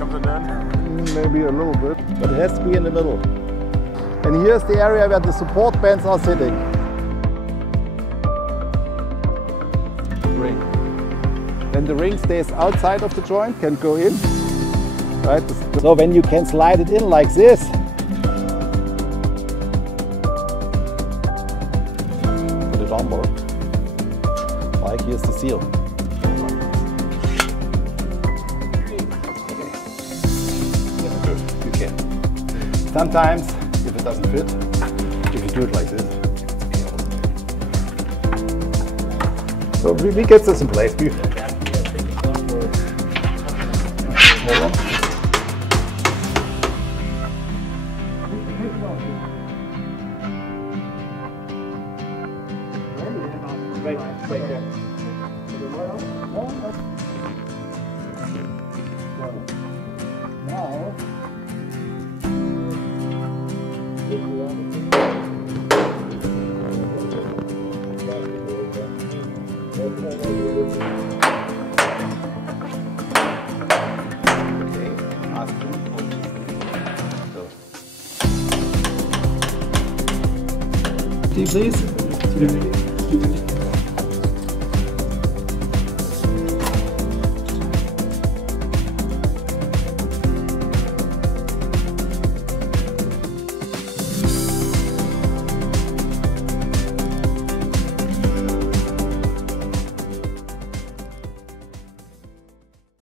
comes undone? Maybe a little bit, but it has to be in the middle. And here's the area where the support bands are sitting. Ring. When the ring stays outside of the joint, can go in. Right? So when you can slide it in like this, put it on board. Like here's the seal. You can. Sometimes, if it doesn't fit, you can do it like this. So we get this in place. Hold on. Right there. Now, please.